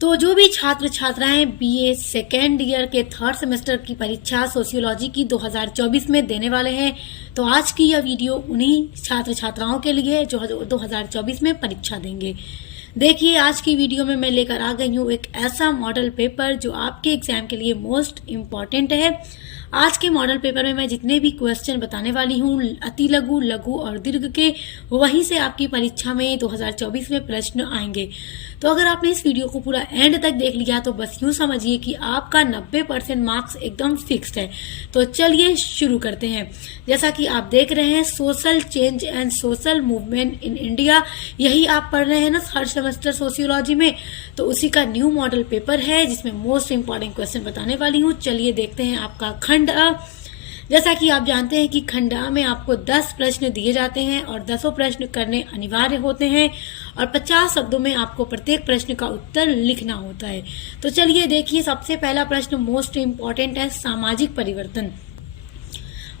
तो जो भी छात्र छात्राएं बीए सेकेंड ईयर के थर्ड सेमेस्टर की परीक्षा सोशियोलॉजी की 2024 में देने वाले हैं, तो आज की यह वीडियो उन्हीं छात्र छात्राओं के लिए जो 2024 में परीक्षा देंगे। देखिए, आज की वीडियो में मैं लेकर आ गई हूँ एक ऐसा मॉडल पेपर जो आपके एग्जाम के लिए मोस्ट इम्पॉर्टेंट है। आज के मॉडल पेपर में मैं जितने भी क्वेश्चन बताने वाली हूँ अति लघु, लघु और दीर्घ के, वहीं से आपकी परीक्षा में 2024 में प्रश्न आएंगे। तो अगर आपने इस वीडियो को पूरा एंड तक देख लिया तो बस यूं समझिए कि आपका 90% मार्क्स एकदम फिक्स्ड है। तो चलिए शुरू करते हैं। जैसा कि आप देख रहे हैं, social change and social movement in India, यही आप पढ़ रहे हैं ना थर्ड सेमेस्टर सोशियोलॉजी में। तो उसी का न्यू मॉडल पेपर है जिसमें मोस्ट इंपॉर्टेंट क्वेश्चन बताने वाली हूँ। चलिए देखते हैं आपका खंड अ। जैसा कि आप जानते हैं कि खंड अ में आपको 10 प्रश्न दिए जाते हैं और 10 प्रश्न करने अनिवार्य होते हैं और 50 शब्दों में आपको प्रत्येक प्रश्न का उत्तर लिखना होता है। तो चलिए देखिए, सबसे पहला प्रश्न मोस्ट इम्पॉर्टेंट है, सामाजिक परिवर्तन।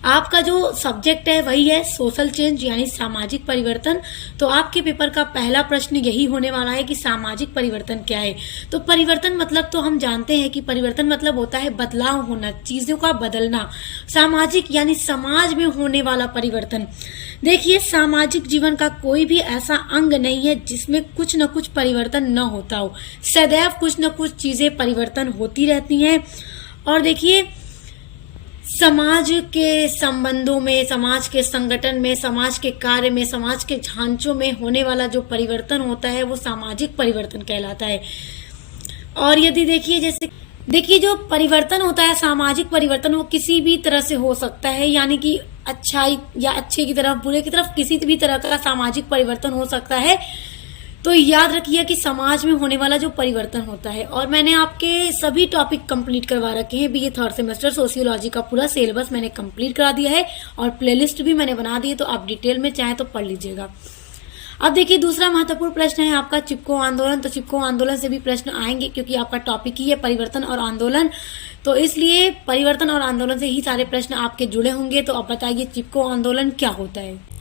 आपका जो सब्जेक्ट है वही है सोशल चेंज यानी सामाजिक परिवर्तन। तो आपके पेपर का पहला प्रश्न यही होने वाला है कि सामाजिक परिवर्तन क्या है। तो परिवर्तन मतलब तो हम जानते हैं कि परिवर्तन मतलब होता है बदलाव होना, चीजों का बदलना। सामाजिक यानी समाज में होने वाला परिवर्तन। देखिए, सामाजिक जीवन का कोई भी ऐसा अंग नहीं है जिसमें कुछ न कुछ परिवर्तन न होता हो। सदैव कुछ न कुछ चीजें परिवर्तन होती रहती हैं। और देखिए, समाज के संबंधों में, समाज के संगठन में, समाज के कार्य में, समाज के ढांचों में होने वाला जो परिवर्तन होता है वो सामाजिक परिवर्तन कहलाता है। और यदि देखिए जो परिवर्तन होता है सामाजिक परिवर्तन, वो किसी भी तरह से हो सकता है, यानी कि अच्छाई या अच्छे की तरफ, बुरे की तरफ, किसी भी तरह का सामाजिक परिवर्तन हो सकता है। तो याद रखिए कि समाज में होने वाला जो परिवर्तन होता है। और मैंने आपके सभी टॉपिक कंप्लीट करवा रखे हैं। बीए थर्ड सेमेस्टर सोशियोलॉजी का पूरा सिलेबस मैंने कंप्लीट करा दिया है और प्लेलिस्ट भी मैंने बना दी है, तो आप डिटेल में चाहे तो पढ़ लीजिएगा। अब देखिए, दूसरा महत्वपूर्ण प्रश्न है आपका चिपको आंदोलन। तो चिपको आंदोलन से भी प्रश्न आएंगे क्योंकि आपका टॉपिक ही है परिवर्तन और आंदोलन, तो इसलिए परिवर्तन और आंदोलन से ही सारे प्रश्न आपके जुड़े होंगे। तो अब बताइए चिपको आंदोलन क्या होता है।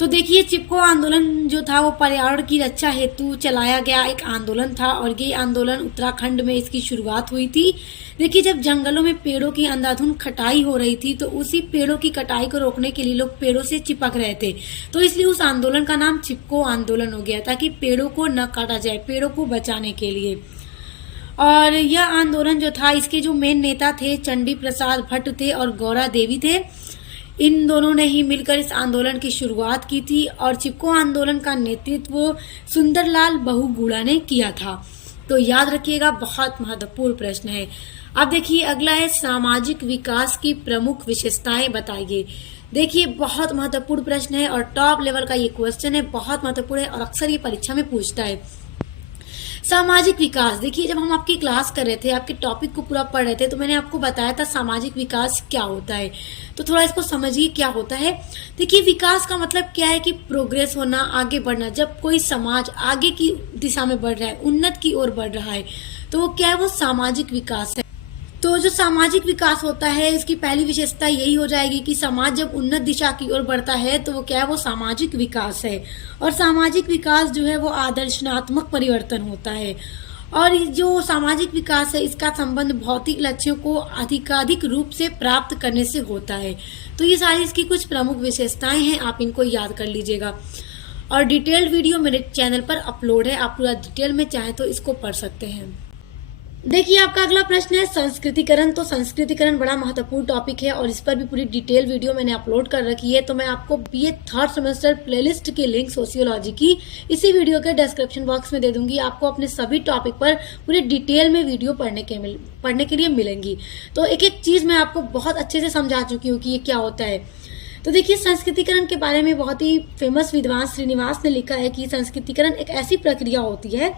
तो देखिए, चिपको आंदोलन जो था वो पर्यावरण की रक्षा हेतु चलाया गया एक आंदोलन था और ये आंदोलन उत्तराखंड में इसकी शुरुआत हुई थी। देखिए, जब जंगलों में पेड़ों की अंधाधुंध कटाई हो रही थी तो उसी पेड़ों की कटाई को रोकने के लिए लोग पेड़ों से चिपक रहे थे, तो इसलिए उस आंदोलन का नाम चिपको आंदोलन हो गया, ताकि पेड़ों को न काटा जाए, पेड़ों को बचाने के लिए। और यह आंदोलन जो था, इसके जो मेन नेता थे चंडी प्रसाद भट्ट थे और गौरा देवी थे। इन दोनों ने ही मिलकर इस आंदोलन की शुरुआत की थी और चिपको आंदोलन का नेतृत्व सुंदरलाल बहुगुणा ने किया था। तो याद रखिएगा, बहुत महत्वपूर्ण प्रश्न है। अब देखिए, अगला है सामाजिक विकास की प्रमुख विशेषताएं बताइए। देखिए, बहुत महत्वपूर्ण प्रश्न है और टॉप लेवल का ये क्वेश्चन है, बहुत महत्वपूर्ण है और अक्सर ये परीक्षा में पूछता है। सामाजिक विकास, देखिए जब हम आपकी क्लास कर रहे थे, आपके टॉपिक को पूरा पढ़ रहे थे, तो मैंने आपको बताया था सामाजिक विकास क्या होता है। तो थोड़ा इसको समझिए क्या होता है। देखिए, विकास का मतलब क्या है कि प्रोग्रेस होना, आगे बढ़ना। जब कोई समाज आगे की दिशा में बढ़ रहा है, उन्नत की ओर बढ़ रहा है, तो वो क्या है, वो सामाजिक विकास है। तो जो सामाजिक विकास होता है, इसकी पहली विशेषता यही हो जाएगी कि समाज जब उन्नत दिशा की ओर बढ़ता है तो वो क्या है, वो सामाजिक विकास है। और सामाजिक विकास जो है वो आदर्शनात्मक परिवर्तन होता है। और जो सामाजिक विकास है, इसका संबंध भौतिक लक्ष्यों को अधिकाधिक रूप से प्राप्त करने से होता है। तो ये सारी इसकी कुछ प्रमुख विशेषताएं हैं, आप इनको याद कर लीजिएगा। और डिटेल्ड वीडियो मेरे चैनल पर अपलोड है, आप पूरा डिटेल में चाहे तो इसको पढ़ सकते हैं। देखिए, आपका अगला प्रश्न है संस्कृतिकरण। तो संस्कृतिकरण बड़ा महत्वपूर्ण टॉपिक है और इस पर भी पूरी डिटेल वीडियो मैंने अपलोड कर रखी है। तो मैं आपको बीए थर्ड सेमेस्टर प्लेलिस्ट की लिंक सोशियोलॉजी की इसी वीडियो के डिस्क्रिप्शन बॉक्स में दे दूंगी। आपको अपने सभी टॉपिक पर पूरी डिटेल में वीडियो पढ़ने के लिए मिलेंगी। तो एक एक चीज मैं आपको बहुत अच्छे से समझा चुकी हूँ कि ये क्या होता है। तो देखिए, संस्कृतिकरण के बारे में बहुत ही फेमस विद्वान श्रीनिवास ने लिखा है कि संस्कृतिकरण एक ऐसी प्रक्रिया होती है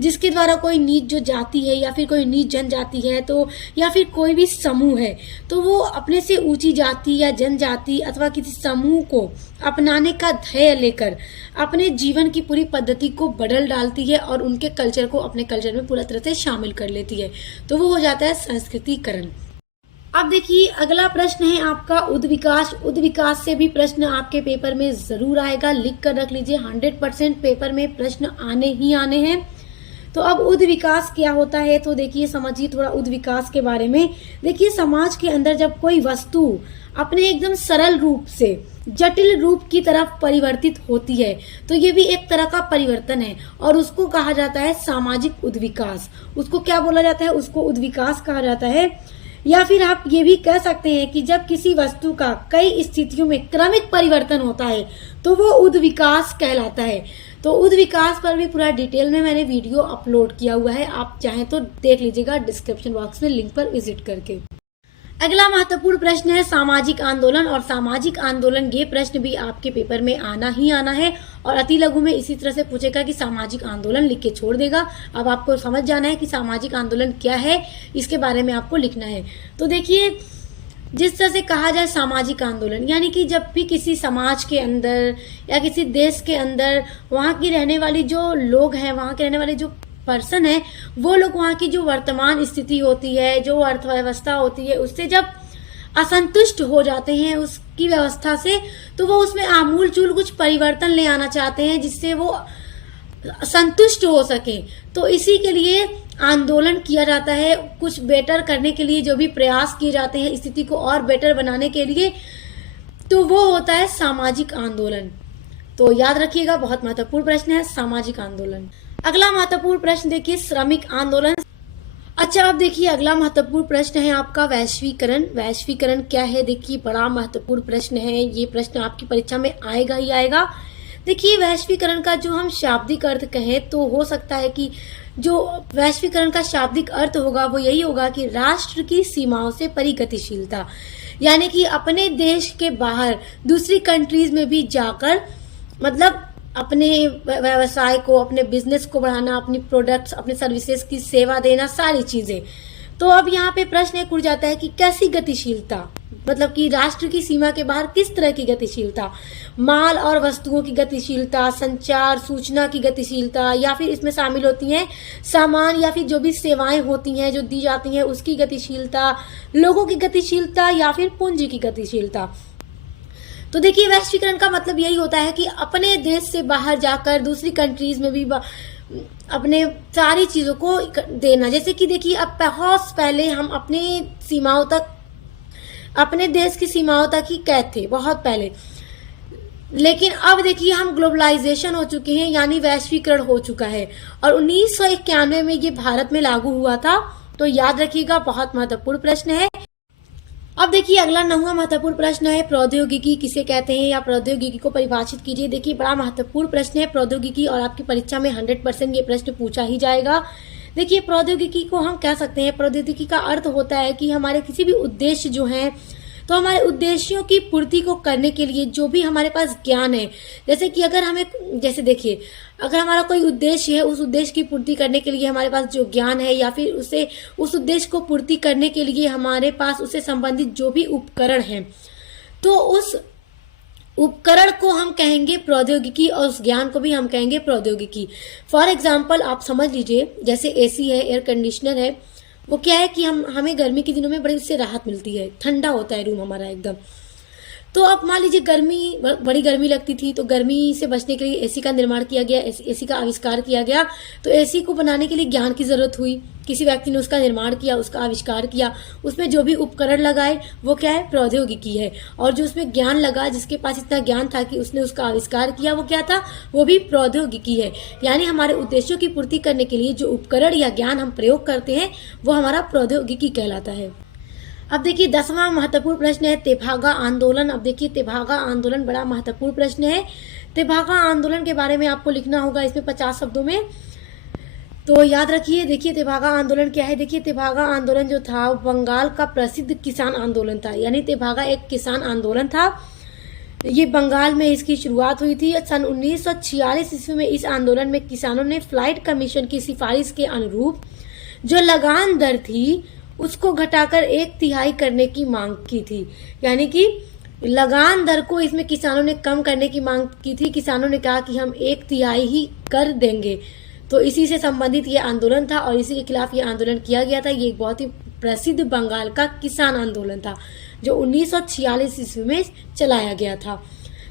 जिसके द्वारा कोई नीच जो जाति है या फिर कोई नीच जनजाति है, तो या फिर कोई भी समूह है, तो वो अपने से ऊंची जाति या जनजाति अथवा किसी समूह को अपनाने का ध्येय लेकर अपने जीवन की पूरी पद्धति को बदल डालती है और उनके कल्चर को अपने कल्चर में पूरा तरह से शामिल कर लेती है। तो वो हो जाता है संस्कृतिकरण। अब देखिए, अगला प्रश्न है आपका उद्विकास। उद्विकास से भी प्रश्न आपके पेपर में जरूर आएगा, लिख कर रख लीजिए। 100% पेपर में प्रश्न आने ही आने हैं। तो अब उद विकास क्या होता है, तो देखिए समझिए थोड़ा उद विकास के बारे में। देखिए समाज के अंदर जब कोई वस्तु अपने एकदम सरल रूप से जटिल रूप की तरफ परिवर्तित होती है तो ये भी एक तरह का परिवर्तन है और उसको कहा जाता है सामाजिक उद्विकास। उसको क्या बोला जाता है, उसको उद्विकास कहा जाता है। या फिर आप ये भी कह सकते हैं कि जब किसी वस्तु का कई स्थितियों में क्रमिक परिवर्तन होता है तो वो उद्विकास कहलाता है। तो उद्विकास पर भी पूरा डिटेल में मैंने वीडियो अपलोड किया हुआ है, आप चाहें तो देख लीजिएगा डिस्क्रिप्शन बॉक्स में लिंक पर विजिट करके। अगला महत्वपूर्ण प्रश्न है सामाजिक आंदोलन। और सामाजिक आंदोलन ये प्रश्न भी आपके पेपर में आना ही आना है और अति लघु में इसी तरह से पूछेगा कि सामाजिक आंदोलन लिख के छोड़ देगा। अब आपको समझ जाना है कि सामाजिक आंदोलन क्या है, इसके बारे में आपको लिखना है। तो देखिए जिस तरह से कहा जाए सामाजिक आंदोलन यानी कि जब भी किसी समाज के अंदर या किसी देश के अंदर वहाँ की रहने वाली जो लोग हैं, वहाँ के रहने वाले जो पर्सन है, वो लोग वहाँ की जो वर्तमान स्थिति होती है, जो अर्थव्यवस्था होती है, उससे जब असंतुष्ट हो जाते हैं उसकी व्यवस्था से, तो वो उसमें आमूल चूल कुछ परिवर्तन ले आना चाहते हैं जिससे वो संतुष्ट हो सके। तो इसी के लिए आंदोलन किया जाता है, कुछ बेटर करने के लिए जो भी प्रयास किए जाते हैं स्थिति को और बेटर बनाने के लिए, तो वो होता है सामाजिक आंदोलन। तो याद रखिएगा, बहुत महत्वपूर्ण प्रश्न है सामाजिक आंदोलन। अगला महत्वपूर्ण प्रश्न देखिए श्रमिक आंदोलन। अच्छा अब देखिए अगला महत्वपूर्ण प्रश्न है आपका वैश्वीकरण। वैश्वीकरण क्या है, देखिए बड़ा महत्वपूर्ण प्रश्न है, ये प्रश्न आपकी परीक्षा में आएगा ही आएगा। देखिए वैश्वीकरण का जो हम शाब्दिक अर्थ कहें तो हो सकता है कि जो वैश्वीकरण का शाब्दिक अर्थ होगा वो यही होगा कि राष्ट्र की सीमाओं से परे गतिशीलता, यानी कि अपने देश के बाहर दूसरी कंट्रीज में भी जाकर मतलब अपने व्यवसाय को, अपने बिजनेस को बढ़ाना, अपनी प्रोडक्ट्स, अपने सर्विसेज की सेवा देना, सारी चीजें। तो अब यहाँ पे प्रश्न एक उठ जाता है कि कैसी गतिशीलता, मतलब कि राष्ट्र की सीमा के बाहर किस तरह की गतिशीलता, माल और वस्तुओं की गतिशीलता, संचार सूचना की गतिशीलता, या फिर इसमें शामिल होती हैं सामान या फिर जो भी सेवाएं होती हैं जो दी जाती हैं उसकी गतिशीलता, लोगों की गतिशीलता या फिर पूंजी की गतिशीलता। तो देखिए वैश्वीकरण का मतलब यही होता है कि अपने देश से बाहर जाकर दूसरी कंट्रीज में भी अपने सारी चीजों को देना। जैसे कि देखिए अब बहुत पहले हम अपने सीमाओं तक, अपने देश की सीमाओं तक ही कैद थे बहुत पहले, लेकिन अब देखिए हम ग्लोबलाइजेशन हो चुके हैं, यानी वैश्वीकरण हो चुका है और 1991 में ये भारत में लागू हुआ था। तो याद रखिएगा, बहुत महत्वपूर्ण प्रश्न है। अब देखिए अगला 9वां महत्वपूर्ण प्रश्न है प्रौद्योगिकी किसे कहते हैं या प्रौद्योगिकी को परिभाषित कीजिए। देखिए बड़ा महत्वपूर्ण प्रश्न है प्रौद्योगिकी और आपकी परीक्षा में 100% ये प्रश्न पूछा ही जाएगा। देखिए प्रौद्योगिकी को हम कह सकते हैं, प्रौद्योगिकी का अर्थ होता है कि हमारे किसी भी उद्देश्य जो हैं, तो हमारे उद्देश्यों की पूर्ति को करने के लिए जो भी हमारे पास ज्ञान है, जैसे कि अगर हमें, जैसे देखिए अगर हमारा कोई उद्देश्य है, उस उद्देश्य की पूर्ति करने के लिए हमारे पास जो ज्ञान है या फिर उसे उस उद्देश्य को पूर्ति करने के लिए हमारे पास उससे संबंधित जो भी उपकरण हैं, तो उस उपकरण को हम कहेंगे प्रौद्योगिकी और उस ज्ञान को भी हम कहेंगे प्रौद्योगिकी। फॉर एग्जाम्पल आप समझ लीजिए जैसे एसी है, एयर कंडीशनर है, वो क्या है कि हमें गर्मी के दिनों में बड़ी उससे राहत मिलती है, ठंडा होता है रूम हमारा एकदम। तो अब मान लीजिए बड़ी गर्मी लगती थी, तो गर्मी से बचने के लिए एसी का निर्माण किया गया, एसी का आविष्कार किया गया। तो एसी को बनाने के लिए ज्ञान की जरूरत हुई, किसी व्यक्ति ने उसका निर्माण किया, उसका आविष्कार किया, उसमें जो भी उपकरण लगाए वो क्या है, प्रौद्योगिकी है। और जो उसमें ज्ञान लगा, जिसके पास इतना ज्ञान था कि उसने उसका आविष्कार किया, वो क्या था, वो भी प्रौद्योगिकी है। यानी हमारे उद्देश्यों की पूर्ति करने के लिए जो उपकरण या ज्ञान हम प्रयोग करते हैं वो हमारा प्रौद्योगिकी कहलाता है। अब देखिए 10वां महत्वपूर्ण प्रश्न है तेभागा आंदोलन। अब देखिए तेभागा आंदोलन बड़ा महत्वपूर्ण प्रश्न है। तेभागा आंदोलन के बारे में आपको लिखना होगा इसमें 50 शब्दों में। तो याद रखिए, देखिए तेभागा आंदोलन क्या है। देखिए तेभागा आंदोलन जो था बंगाल का प्रसिद्ध किसान आंदोलन था, यानी तेभागा एक किसान आंदोलन था। ये बंगाल में इसकी शुरुआत हुई थी। सन 1946 ईस्वी में इस आंदोलन में किसानों ने फ्लाइट कमीशन की सिफारिश के अनुरूप जो लगान दर थी उसको घटाकर 1/3 करने की मांग की थी। यानी कि लगान दर को इसमें किसानों ने कम करने की मांग की थी। किसानों ने कहा कि हम 1/3 ही कर देंगे। तो इसी से संबंधित ये आंदोलन था और इसी के खिलाफ ये आंदोलन किया गया था। ये एक बहुत ही प्रसिद्ध बंगाल का किसान आंदोलन था जो 1946 ईस्वी में चलाया गया था।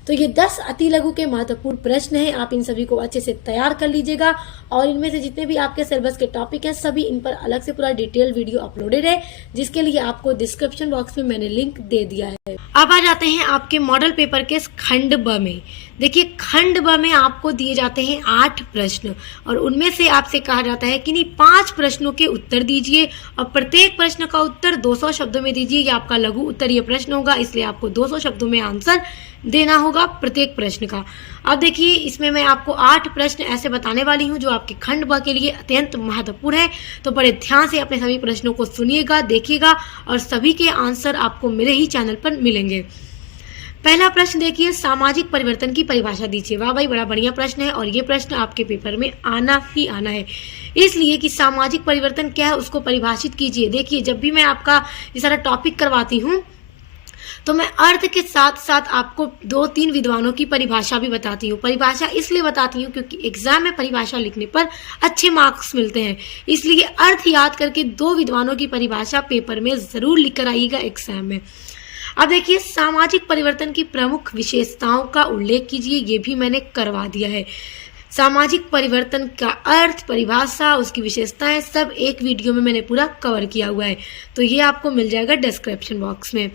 तो ये 10 अति लघु के महत्वपूर्ण प्रश्न हैं, आप इन सभी को अच्छे से तैयार कर लीजिएगा। और इनमें से जितने भी आपके सिलेबस के टॉपिक हैं सभी इन पर अलग से पूरा डिटेल वीडियो अपलोडेड है, जिसके लिए आपको डिस्क्रिप्शन बॉक्स में मैंने लिंक दे दिया है। अब आ जाते हैं आपके मॉडल पेपर के खंड ब में। देखिए खंड ब में आपको दिए जाते हैं 8 प्रश्न और उनमें से आपसे कहा जाता है कि नहीं 5 प्रश्नों के उत्तर दीजिए और प्रत्येक प्रश्न का उत्तर 200 शब्दों में दीजिए। ये आपका लघु उत्तरीय प्रश्न होगा, इसलिए आपको 200 शब्दों में आंसर देना होगा प्रत्येक प्रश्न का। अब देखिए इसमें मैं आपको 8 प्रश्न ऐसे बताने वाली हूँ जो आपके खंड ब के लिए अत्यंत महत्वपूर्ण है। तो बड़े ध्यान से अपने सभी प्रश्नों को सुनिएगा, देखिएगा और सभी के आंसर आपको मेरे ही चैनल पर मिलेंगे। पहला प्रश्न देखिए, सामाजिक परिवर्तन की परिभाषा दीजिए। वाह भाई, बड़ा बढ़िया प्रश्न है और ये प्रश्न आपके पेपर में आना ही आना है, इसलिए कि सामाजिक परिवर्तन क्या है उसको परिभाषित कीजिए। देखिए जब भी मैं आपका ये सारा टॉपिक करवाती हूँ तो मैं अर्थ के साथ साथ आपको 2-3 विद्वानों की परिभाषा भी बताती हूँ। परिभाषा इसलिए बताती हूँ क्योंकि एग्जाम में परिभाषा लिखने पर अच्छे मार्क्स मिलते हैं, इसलिए अर्थ याद करके 2 विद्वानों की परिभाषा पेपर में जरूर लिख कर आइएगा एग्जाम में। अब देखिए सामाजिक परिवर्तन की प्रमुख विशेषताओं का उल्लेख कीजिए, ये भी मैंने करवा दिया है। सामाजिक परिवर्तन का अर्थ, परिभाषा, उसकी विशेषताएं सब एक वीडियो में मैंने पूरा कवर किया हुआ है, तो ये आपको मिल जाएगा डिस्क्रिप्शन बॉक्स में।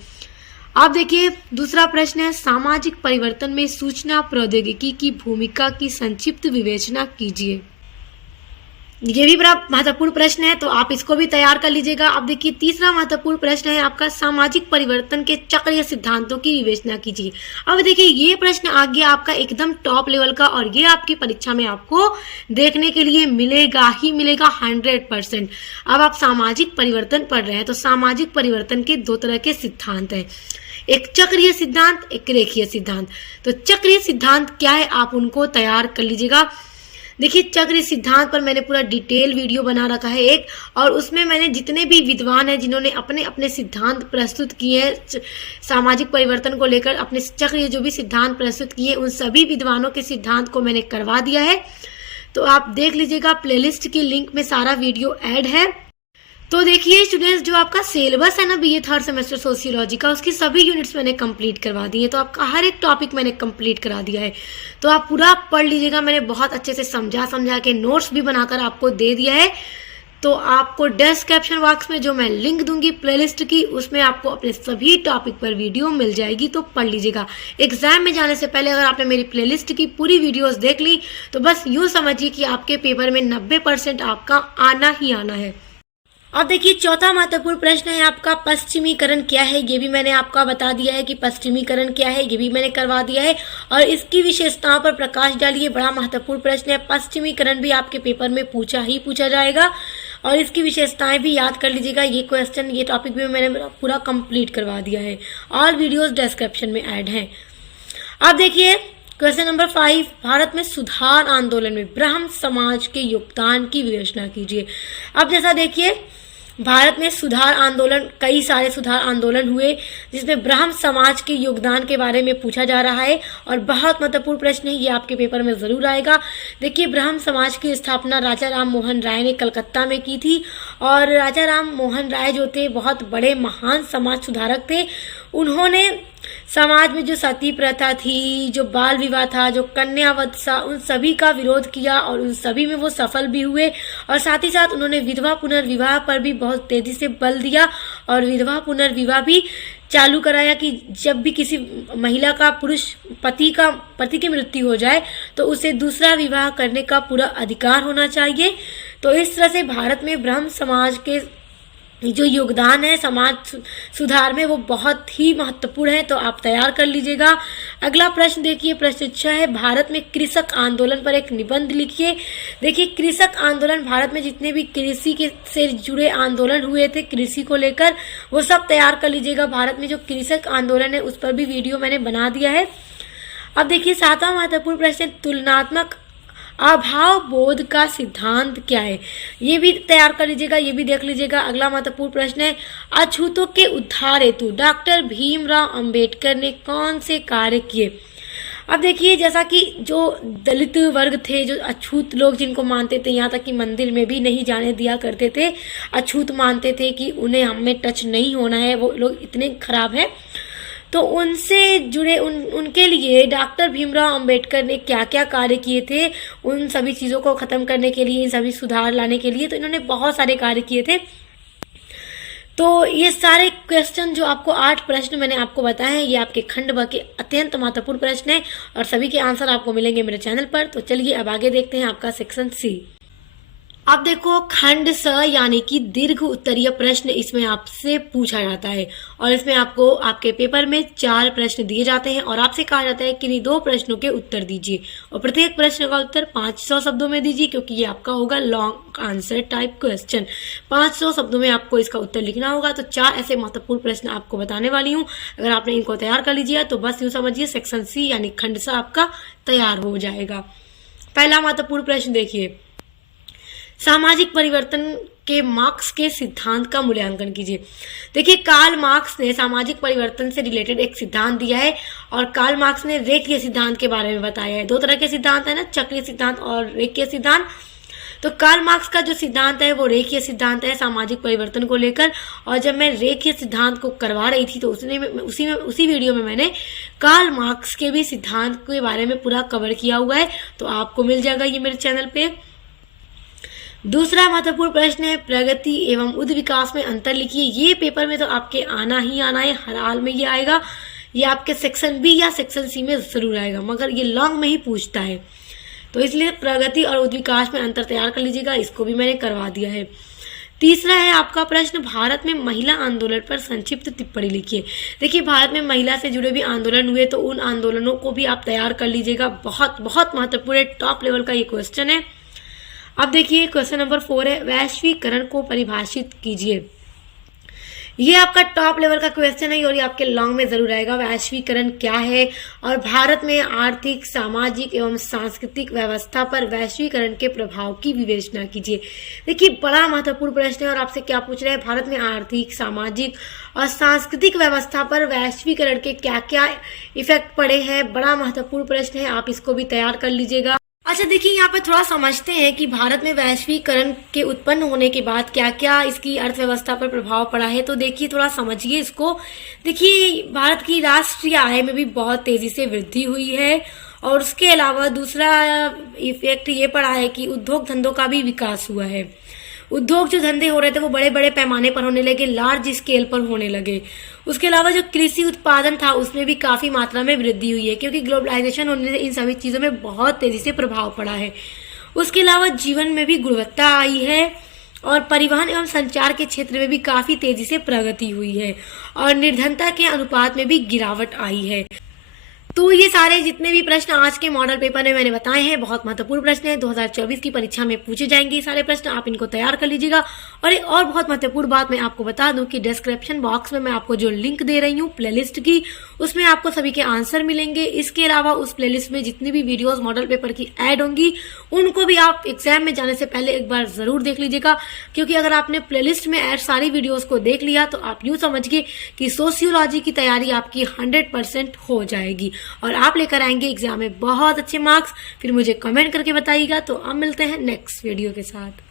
आप देखिए दूसरा प्रश्न है, सामाजिक परिवर्तन में सूचना प्रौद्योगिकी की भूमिका की संक्षिप्त विवेचना कीजिए। ये भी बड़ा महत्वपूर्ण प्रश्न है, तो आप इसको भी तैयार कर लीजिएगा। अब देखिए तीसरा महत्वपूर्ण प्रश्न है आपका, सामाजिक परिवर्तन के चक्रीय सिद्धांतों की विवेचना कीजिए। अब देखिए ये प्रश्न आ गया आपका एकदम टॉप लेवल का और ये आपकी परीक्षा में आपको देखने के लिए मिलेगा ही मिलेगा 100%। अब आप सामाजिक परिवर्तन पढ़ रहे हैं तो सामाजिक परिवर्तन के 2 तरह के सिद्धांत हैं, एक चक्रीय सिद्धांत, एक रेखीय सिद्धांत। तो चक्रीय सिद्धांत क्या है आप उनको तैयार कर लीजिएगा। देखिए चक्रीय सिद्धांत पर मैंने पूरा डिटेल वीडियो बना रखा है एक, और उसमें मैंने जितने भी विद्वान हैं जिन्होंने अपने अपने सिद्धांत प्रस्तुत किए हैं सामाजिक परिवर्तन को लेकर, अपने चक्रीय जो भी सिद्धांत प्रस्तुत किए उन सभी विद्वानों के सिद्धांत को मैंने करवा दिया है, तो आप देख लीजिएगा। प्लेलिस्ट की लिंक में सारा वीडियो ऐड है। तो देखिए स्टूडेंट्स, जो आपका सिलेबस है ना बीए 3rd सेमेस्टर सोशियोलॉजी का, उसकी सभी यूनिट्स मैंने कंप्लीट करवा दी है, तो आपका हर एक टॉपिक मैंने कंप्लीट करा दिया है, तो आप पूरा पढ़ लीजिएगा। मैंने बहुत अच्छे से समझा के नोट्स भी बनाकर आपको दे दिया है, तो आपको डिस्क्रिप्शन बॉक्स में जो मैं लिंक दूंगी प्लेलिस्ट की, उसमें आपको अपने सभी टॉपिक पर वीडियो मिल जाएगी, तो पढ़ लीजिएगा। एग्जाम में जाने से पहले अगर आपने मेरी प्लेलिस्ट की पूरी वीडियोस देख ली तो बस यूँ समझिए कि आपके पेपर में 90% आपका आना ही आना है। अब देखिए चौथा महत्वपूर्ण प्रश्न है आपका, पश्चिमीकरण क्या है। ये भी मैंने आपका बता दिया है कि पश्चिमीकरण क्या है, ये भी मैंने करवा दिया है और इसकी विशेषताओं पर प्रकाश डालिए। बड़ा महत्वपूर्ण प्रश्न है, पश्चिमीकरण भी आपके पेपर में पूछा जाएगा और इसकी विशेषताएं भी याद कर लीजिएगा। ये क्वेश्चन, ये टॉपिक भी मैंने पूरा कंप्लीट करवा दिया है, ऑल वीडियोस डिस्क्रिप्शन में ऐड हैं। अब देखिए क्वेश्चन नंबर 5, भारत में सुधार आंदोलन में ब्राह्मण समाज के योगदान की विवेचना कीजिए। अब जैसा देखिए भारत में सुधार आंदोलन, कई सारे सुधार आंदोलन हुए जिसमें ब्राह्मण समाज के योगदान के बारे में पूछा जा रहा है और बहुत महत्वपूर्ण प्रश्न है, ये आपके पेपर में जरूर आएगा। देखिए ब्राह्मण समाज की स्थापना राजा राम मोहन राय ने कलकत्ता में की थी और राजा राम मोहन राय जो थे बहुत बड़े महान समाज सुधारक थे। उन्होंने समाज में जो सती प्रथा थी, जो बाल विवाह था, जो कन्यावध था, उन सभी का विरोध किया और उन सभी में वो सफल भी हुए और साथ ही साथ उन्होंने विधवा पुनर्विवाह पर भी बहुत तेजी से बल दिया और विधवा पुनर्विवाह भी चालू कराया कि जब भी किसी महिला का पति की मृत्यु हो जाए तो उसे दूसरा विवाह करने का पूरा अधिकार होना चाहिए। तो इस तरह से भारत में ब्राह्मण समाज के जो योगदान है समाज सुधार में वो बहुत ही महत्वपूर्ण है, तो आप तैयार कर लीजिएगा। अगला प्रश्न देखिए, प्रश्न 6 है, भारत में कृषक आंदोलन पर एक निबंध लिखिए। देखिए कृषक आंदोलन, भारत में जितने भी कृषि के से जुड़े आंदोलन हुए थे कृषि को लेकर, वो सब तैयार कर लीजिएगा। भारत में जो कृषक आंदोलन है उस पर भी वीडियो मैंने बना दिया है। अब देखिए 7वां महत्वपूर्ण प्रश्न, तुलनात्मक अभाव बोध का सिद्धांत क्या है, ये भी तैयार कर लीजिएगा, ये भी देख लीजिएगा। अगला महत्वपूर्ण प्रश्न है, अछूतों के उद्धार हेतु डॉक्टर भीमराव अंबेडकर ने कौन से कार्य किए। अब देखिए जैसा कि जो दलित वर्ग थे, जो अछूत लोग जिनको मानते थे, यहाँ तक कि मंदिर में भी नहीं जाने दिया करते थे, अछूत मानते थे कि उन्हें हमें टच नहीं होना है, वो लोग इतने खराब हैं, तो उनसे जुड़े उनके लिए डॉक्टर भीमराव अंबेडकर ने क्या क्या कार्य किए थे, उन सभी चीज़ों को ख़त्म करने के लिए, इन सभी सुधार लाने के लिए, तो इन्होंने बहुत सारे कार्य किए थे। तो ये सारे क्वेश्चन जो आपको 8 प्रश्न मैंने आपको बताए हैं, ये आपके खंड ब के अत्यंत महत्वपूर्ण प्रश्न हैं और सभी के आंसर आपको मिलेंगे मेरे चैनल पर। तो चलिए अब आगे देखते हैं आपका सेक्शन सी। अब देखो खंड स यानी कि दीर्घ उत्तरीय प्रश्न इसमें आपसे पूछा जाता है और इसमें आपको आपके पेपर में 4 प्रश्न दिए जाते हैं और आपसे कहा जाता है कि इन्हीं 2 प्रश्नों के उत्तर दीजिए और प्रत्येक प्रश्न का उत्तर 500 शब्दों में दीजिए, क्योंकि ये आपका होगा लॉन्ग आंसर टाइप क्वेश्चन। 500 शब्दों में आपको इसका उत्तर लिखना होगा। तो 4 ऐसे महत्वपूर्ण प्रश्न आपको बताने वाली हूँ। अगर आपने इनको तैयार कर लीजिए तो बस यूँ समझिए सेक्शन सी यानी खंड स आपका तैयार हो जाएगा। पहला महत्वपूर्ण प्रश्न देखिए, सामाजिक परिवर्तन के मार्क्स के सिद्धांत का मूल्यांकन कीजिए। देखिए कार्ल मार्क्स ने सामाजिक परिवर्तन से रिलेटेड एक सिद्धांत दिया है और कार्ल मार्क्स ने रेखीय सिद्धांत के बारे में बताया है। 2 तरह के सिद्धांत है ना, चक्रीय सिद्धांत और रेखीय सिद्धांत। तो कार्ल मार्क्स का जो सिद्धांत है वो रेखीय सिद्धांत है सामाजिक परिवर्तन को लेकर। और जब मैं रेखीय सिद्धांत को करवा रही थी तो उसी वीडियो में मैंने कार्ल मार्क्स के भी सिद्धांत के बारे में पूरा कवर किया हुआ है, तो आपको मिल जाएगा ये मेरे चैनल पे। दूसरा महत्वपूर्ण प्रश्न है प्रगति एवं उद्ध विकास में अंतर लिखिए। ये पेपर में तो आपके आना ही आना है, हर हाल में ये आएगा। ये आपके सेक्शन बी या सेक्शन सी में जरूर आएगा, मगर ये लॉन्ग में ही पूछता है, तो इसलिए प्रगति और उद्ध विकास में अंतर तैयार कर लीजिएगा। इसको भी मैंने करवा दिया है। तीसरा है आपका प्रश्न, भारत में महिला आंदोलन पर संक्षिप्त टिप्पणी लिखिए। देखिए भारत में महिला से जुड़े भी आंदोलन हुए, तो उन आंदोलनों को भी आप तैयार कर लीजिएगा। बहुत बहुत महत्वपूर्ण टॉप लेवल का ये क्वेश्चन है। अब देखिए क्वेश्चन नंबर 4 है, वैश्वीकरण को परिभाषित कीजिए। ये आपका टॉप लेवल का क्वेश्चन है और ये आपके लॉन्ग में जरूर आएगा। वैश्वीकरण क्या है और भारत में आर्थिक, सामाजिक एवं सांस्कृतिक व्यवस्था पर वैश्वीकरण के प्रभाव की विवेचना कीजिए। देखिए बड़ा महत्वपूर्ण प्रश्न है और आपसे क्या पूछ रहे हैं, भारत में आर्थिक, सामाजिक और सांस्कृतिक व्यवस्था पर वैश्वीकरण के क्या क्या इफेक्ट पड़े हैं। बड़ा महत्वपूर्ण प्रश्न है, आप इसको भी तैयार कर लीजिएगा। अच्छा देखिए यहाँ पे थोड़ा समझते हैं कि भारत में वैश्वीकरण के उत्पन्न होने के बाद क्या क्या इसकी अर्थव्यवस्था पर प्रभाव पड़ा है। तो देखिए थोड़ा समझिए इसको। देखिए भारत की राष्ट्रीय आय में भी बहुत तेजी से वृद्धि हुई है और उसके अलावा दूसरा इफेक्ट ये पड़ा है कि उद्योग धंधों का भी विकास हुआ है। उद्योग जो धंधे हो रहे थे वो बड़े बड़े पैमाने पर होने लगे, लार्ज स्केल पर होने लगे। उसके अलावा जो कृषि उत्पादन था उसमें भी काफी मात्रा में वृद्धि हुई है, क्योंकि ग्लोबलाइजेशन होने से इन सभी चीजों में बहुत तेजी से प्रभाव पड़ा है। उसके अलावा जीवन में भी गुणवत्ता आई है और परिवहन एवं संचार के क्षेत्र में भी काफी तेजी से प्रगति हुई है और निर्धनता के अनुपात में भी गिरावट आई है। तो ये सारे जितने भी प्रश्न आज के मॉडल पेपर में मैंने बताए हैं बहुत महत्वपूर्ण प्रश्न है। 2024 की परीक्षा में पूछे जाएंगे ये सारे प्रश्न, आप इनको तैयार कर लीजिएगा। और एक और बहुत महत्वपूर्ण बात मैं आपको बता दूं कि डिस्क्रिप्शन बॉक्स में मैं आपको जो लिंक दे रही हूँ प्लेलिस्ट की, उसमें आपको सभी के आंसर मिलेंगे। इसके अलावा उस प्लेलिस्ट में जितनी भी वीडियोज मॉडल पेपर की ऐड होंगी उनको भी आप एग्जाम में जाने से पहले एक बार जरूर देख लीजिएगा, क्योंकि अगर आपने प्लेलिस्ट में ऐड सारी वीडियोज को देख लिया तो आप यूं समझिए कि सोशियोलॉजी की तैयारी आपकी 100% हो जाएगी और आप लेकर आएंगे एग्जाम में बहुत अच्छे मार्क्स। फिर मुझे कमेंट करके बताइएगा। तो अब मिलते हैं नेक्स्ट वीडियो के साथ।